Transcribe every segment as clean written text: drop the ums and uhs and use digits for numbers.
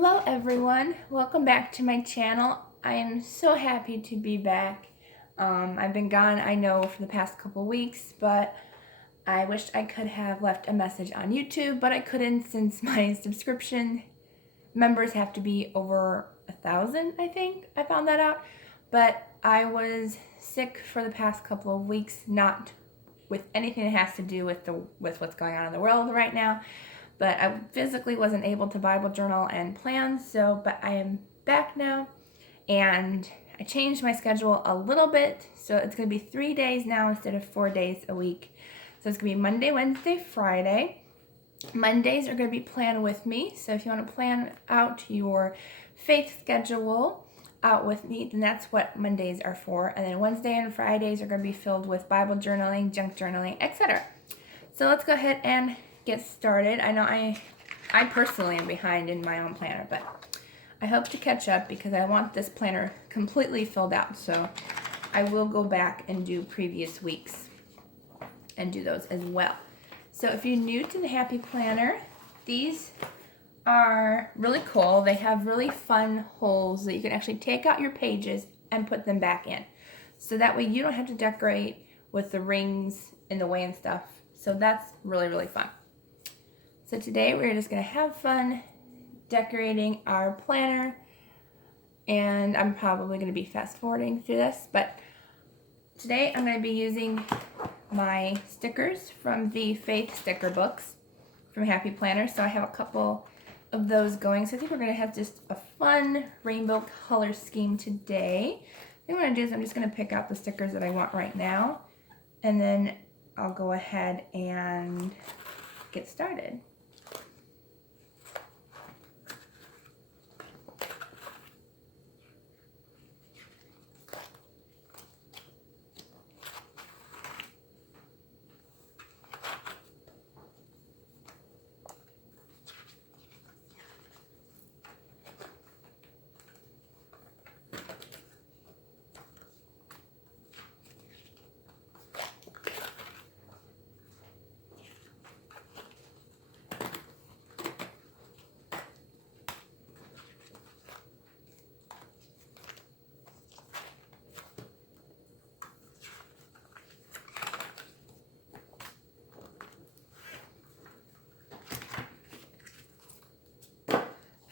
Hello everyone, welcome back to my channel. I am so happy to be back. I've been gone, I know, for the past couple weeks, but I wished I could have left a message on YouTube, but I couldn't since my subscription members have to be over 1,000, I think. I found that out. But I was sick for the past couple of weeks, not with anything that has to do with what's going on in the world right now. But I physically wasn't able to Bible journal and plan, but I am back now, and I changed my schedule a little bit, so it's going to be 3 days now instead of 4 days a week. So it's going to be Monday, Wednesday, Friday. Mondays are going to be Plan With Me, so if you want to plan out your faith schedule out with me, then that's what Mondays are for. And then Wednesday and Fridays are going to be filled with Bible journaling, junk journaling, etc. So let's go ahead and get started. I know I personally am behind in my own planner, but I hope to catch up because I want this planner completely filled out. So I will go back and do previous weeks and do those as well. So if you're new to the Happy Planner, these are really cool. They have really fun holes that you can actually take out your pages and put them back in. So that way you don't have to decorate with the rings in the way and stuff. So that's really, really fun. So today we're just going to have fun decorating our planner, and I'm probably going to be fast forwarding through this, but today I'm going to be using my stickers from the Faith sticker books from Happy Planner. So I have a couple of those going, so I think we're going to have just a fun rainbow color scheme today. I think what I'm going to do is I'm just going to pick out the stickers that I want right now, and then I'll go ahead and get started.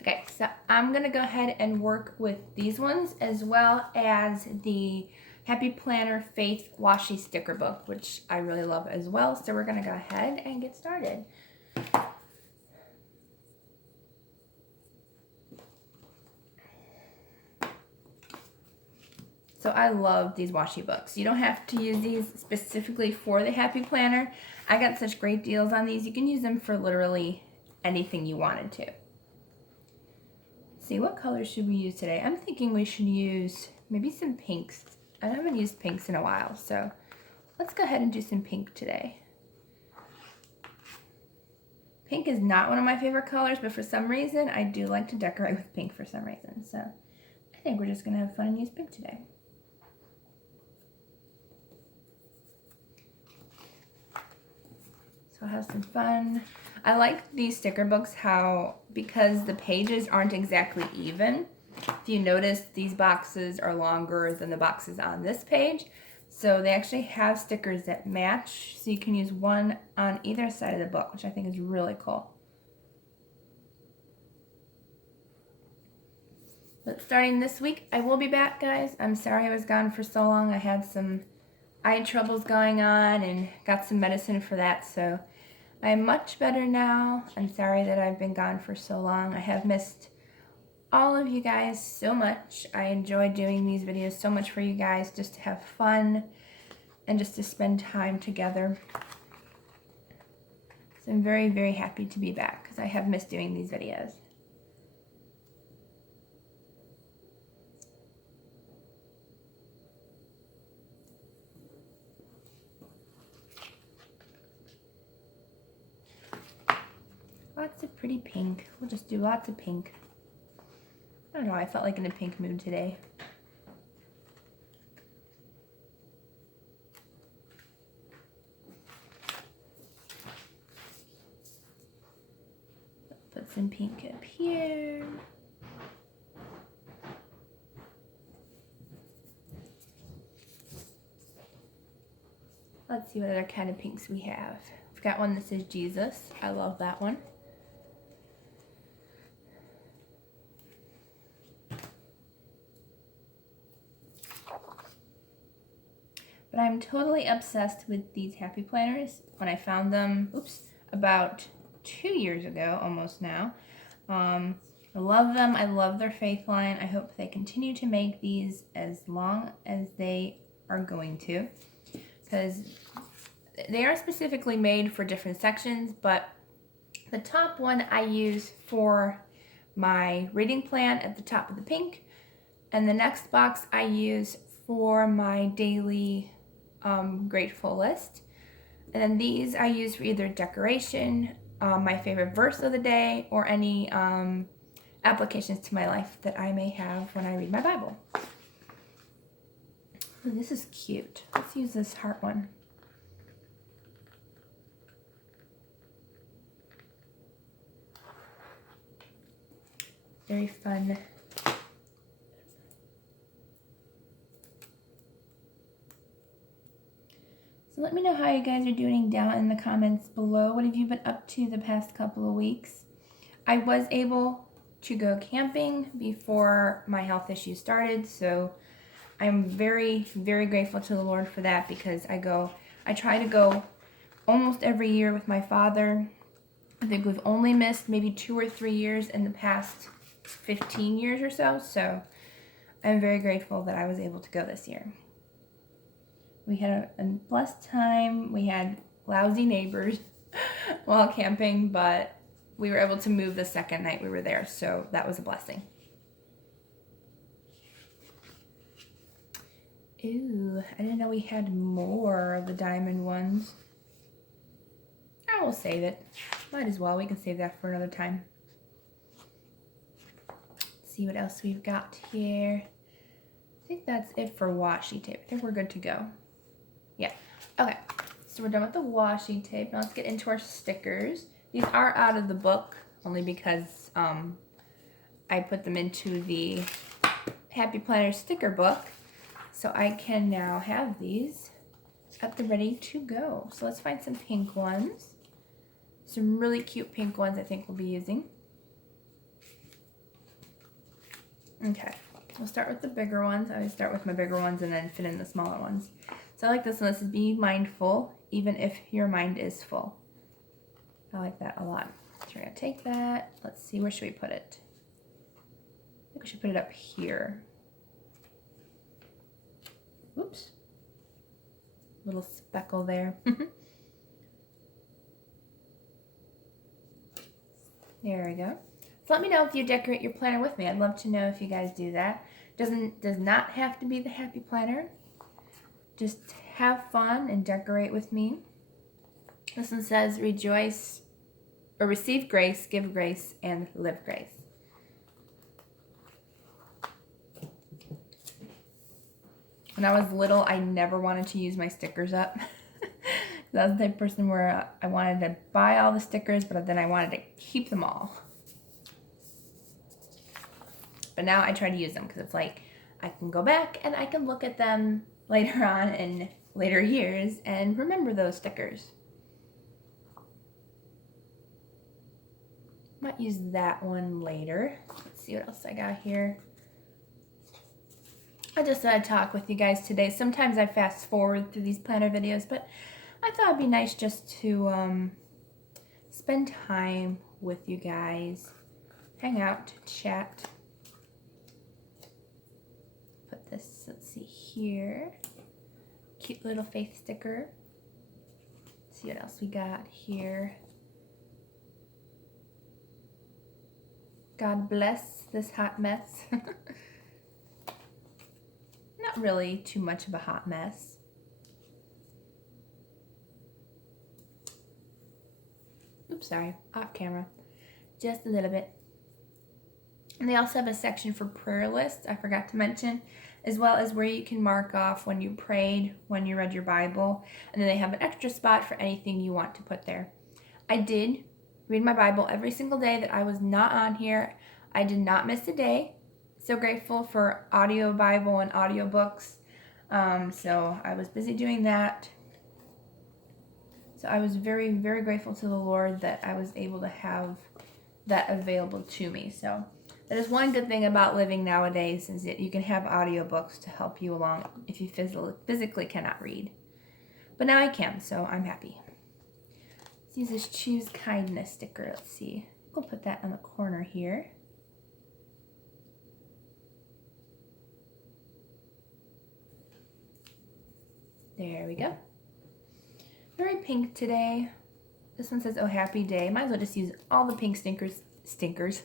Okay, so I'm going to go ahead and work with these ones as well as the Happy Planner Faith washi sticker book, which I really love as well. So we're going to go ahead and get started. So I love these washi books. You don't have to use these specifically for the Happy Planner. I got such great deals on these. You can use them for literally anything you wanted to. See, what colors should we use today? I'm thinking we should use maybe some pinks. I haven't used pinks in a while, so let's go ahead and do some pink today. Pink is not one of my favorite colors, but for some reason, I do like to decorate with pink for some reason. So I think we're just gonna have fun and use pink today. So I'll have some fun. I like these sticker books because the pages aren't exactly even. If you notice, these boxes are longer than the boxes on this page. So they actually have stickers that match, so you can use one on either side of the book, which I think is really cool. But starting this week, I will be back, guys. I'm sorry I was gone for so long. I had some eye troubles going on and got some medicine for that, so I'm much better now. I'm sorry that I've been gone for so long. I have missed all of you guys so much. I enjoy doing these videos so much for you guys, just to have fun and just to spend time together. So I'm very, very happy to be back because I have missed doing these videos. Lots of pretty pink. We'll just do lots of pink. I don't know, I felt like in a pink mood today. Put some pink up here. Let's see what other kind of pinks we have. We've got one that says Jesus. I love that one. But I'm totally obsessed with these happy planners. When I found them, about 2 years ago, almost now. I love them. I love their Faith line. I hope they continue to make these as long as they are going to, because they are specifically made for different sections, but the top one I use for my reading plan at the top of the pink, and the next box I use for my daily grateful list. And then these I use for either decoration, my favorite verse of the day, or any applications to my life that I may have when I read my Bible. Ooh, this is cute. Let's use this heart one. Very fun. So let me know how you guys are doing down in the comments below. What have you been up to the past couple of weeks? I was able to go camping before my health issues started, so I'm very, very grateful to the Lord for that, because I try to go almost every year with my father. I think we've only missed maybe 2 or 3 years in the past 15 years or so, so I'm very grateful that I was able to go this year. We had a blessed time. We had lousy neighbors while camping, but we were able to move the second night we were there, so that was a blessing. Ooh, I didn't know we had more of the diamond ones. I will save it. Might as well. We can save that for another time. Let's see what else we've got here. I think that's it for washi tape. I think we're good to go. Yeah. Okay. So we're done with the washi tape. Now let's get into our stickers. These are out of the book only because I put them into the Happy Planner sticker book. So I can now have these at the ready to go. So let's find some pink ones. Some really cute pink ones I think we'll be using. Okay. We'll start with the bigger ones. I always start with my bigger ones and then fit in the smaller ones. So I like this one. This is be mindful even if your mind is full. I like that a lot. So we're going to take that. Let's see, where should we put it? I think we should put it up here. Oops. Little speckle there. There we go. So let me know if you decorate your planner with me. I'd love to know if you guys do that. Does not have to be the Happy Planner. Just have fun and decorate with me. This one says, rejoice or receive grace, give grace, and live grace. When I was little, I never wanted to use my stickers up. I was the type of person where I wanted to buy all the stickers, but then I wanted to keep them all. But now I try to use them because it's like I can go back and I can look at them later on in later years and remember those stickers. Might use that one later. Let's see what else I got here. I just thought I'd talk with you guys today. Sometimes I fast forward through these planner videos, but I thought it'd be nice just to spend time with you guys, hang out, chat. Put this, let's see here, cute little faith sticker. Let's see what else we got here. God bless this hot mess. Not really too much of a hot mess. Oops, sorry, off camera. Just a little bit. And they also have a section for prayer lists, I forgot to mention, as well as where you can mark off when you prayed, when you read your Bible, and then they have an extra spot for anything you want to put there. I did read my Bible every single day that I was not on here. I did not miss a day. So grateful for audio Bible and audiobooks. So I was busy doing that. So I was very, very grateful to the Lord that I was able to have that available to me. So that is one good thing about living nowadays, is that you can have audiobooks to help you along if you physically cannot read. But now I can, so I'm happy. Let's use this Choose Kindness sticker. Let's see. We'll put that on the corner here. There we go. Very pink today. This one says, oh, happy day. Might as well just use all the pink stickers.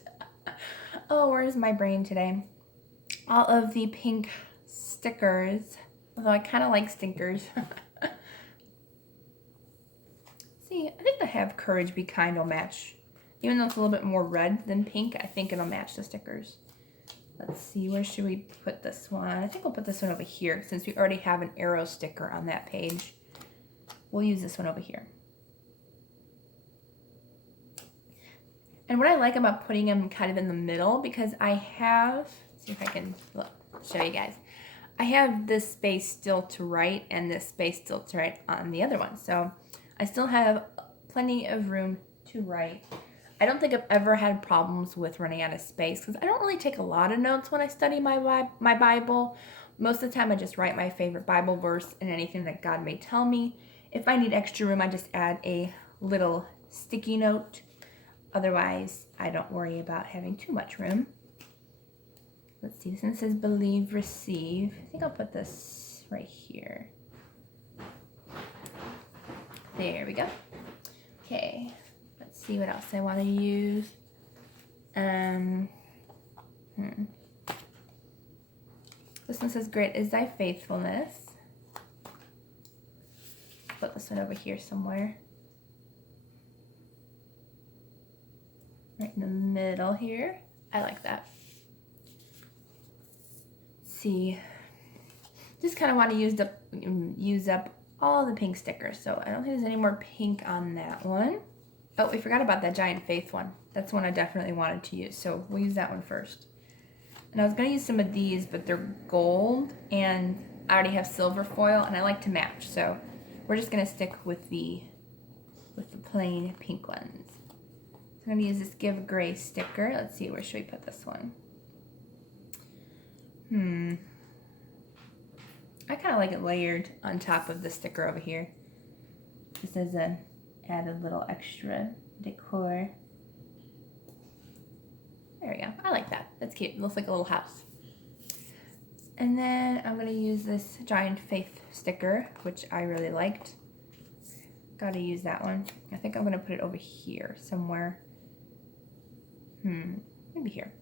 Oh, where's my brain today? All of the pink stickers. Although I kind of like stinkers. See, I think the Have Courage, Be Kind will match. Even though it's a little bit more red than pink, I think it'll match the stickers. Let's see, where should we put this one? I think we'll put this one over here since we already have an arrow sticker on that page. We'll use this one over here. And what I like about putting them kind of in the middle, because I have, let's see if I can show you guys. I have this space still to write and this space still to write on the other one. So I still have plenty of room to write. I don't think I've ever had problems with running out of space because I don't really take a lot of notes when I study my Bible. Most of the time I just write my favorite Bible verse and anything that God may tell me. If I need extra room, I just add a little sticky note. Otherwise, I don't worry about having too much room. Let's see, this one says believe, receive. I think I'll put this right here. There we go. Okay, let's see what else I want to use. This one says great is thy faithfulness. Put this one over here somewhere. Right in the middle here. I like that. Let's see. Just kind of want to use up all the pink stickers. So I don't think there's any more pink on that one. Oh, we forgot about that Giant Faith one. That's one I definitely wanted to use. So we'll use that one first. And I was going to use some of these, but they're gold and I already have silver foil and I like to match. So we're just going to stick with the plain pink ones. So I'm going to use this Give Grace sticker. Let's see, where should we put this one? I kind of like it layered on top of the sticker over here. Just as a added little extra decor. There we go. I like that. That's cute. It looks like a little house. And then I'm going to use this Giant Faith sticker, which I really liked. Got to use that one. I think I'm going to put it over here somewhere. Maybe here.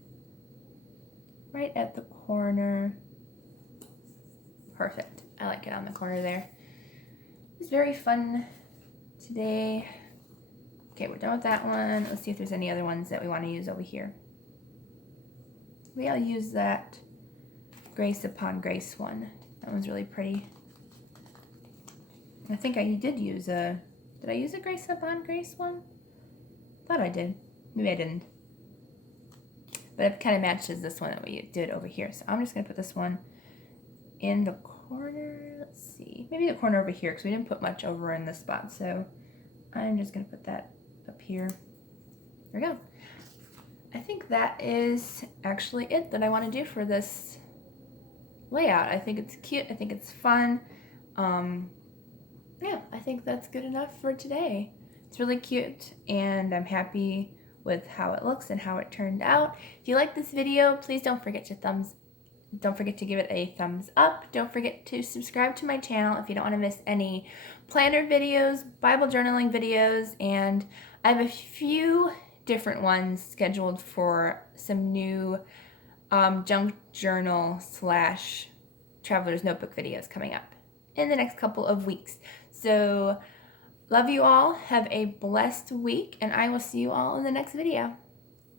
Right at the corner. Perfect. I like it on the corner there. It's very fun today. Okay, we're done with that one. Let's see if there's any other ones that we want to use over here. Maybe I'll use that Grace Upon Grace one. That one's really pretty. I think I did use did I use a Grace Upon Grace one? Thought I did. Maybe I didn't. But it kind of matches this one that we did over here. So I'm just going to put this one in the corner. Let's see. Maybe the corner over here because we didn't put much over in this spot. So I'm just going to put that up here. There we go. I think that is actually it that I want to do for this layout. I think it's cute. I think it's fun. Yeah, I think that's good enough for today. It's really cute and I'm happy with how it looks and how it turned out. If you like this video, please don't forget to give it a thumbs up. Don't forget to subscribe to my channel if you don't want to miss any planner videos, Bible journaling videos, and I have a few different ones scheduled for some new junk journal / traveler's notebook videos coming up in the next couple of weeks. So love you all. Have a blessed week, and I will see you all in the next video.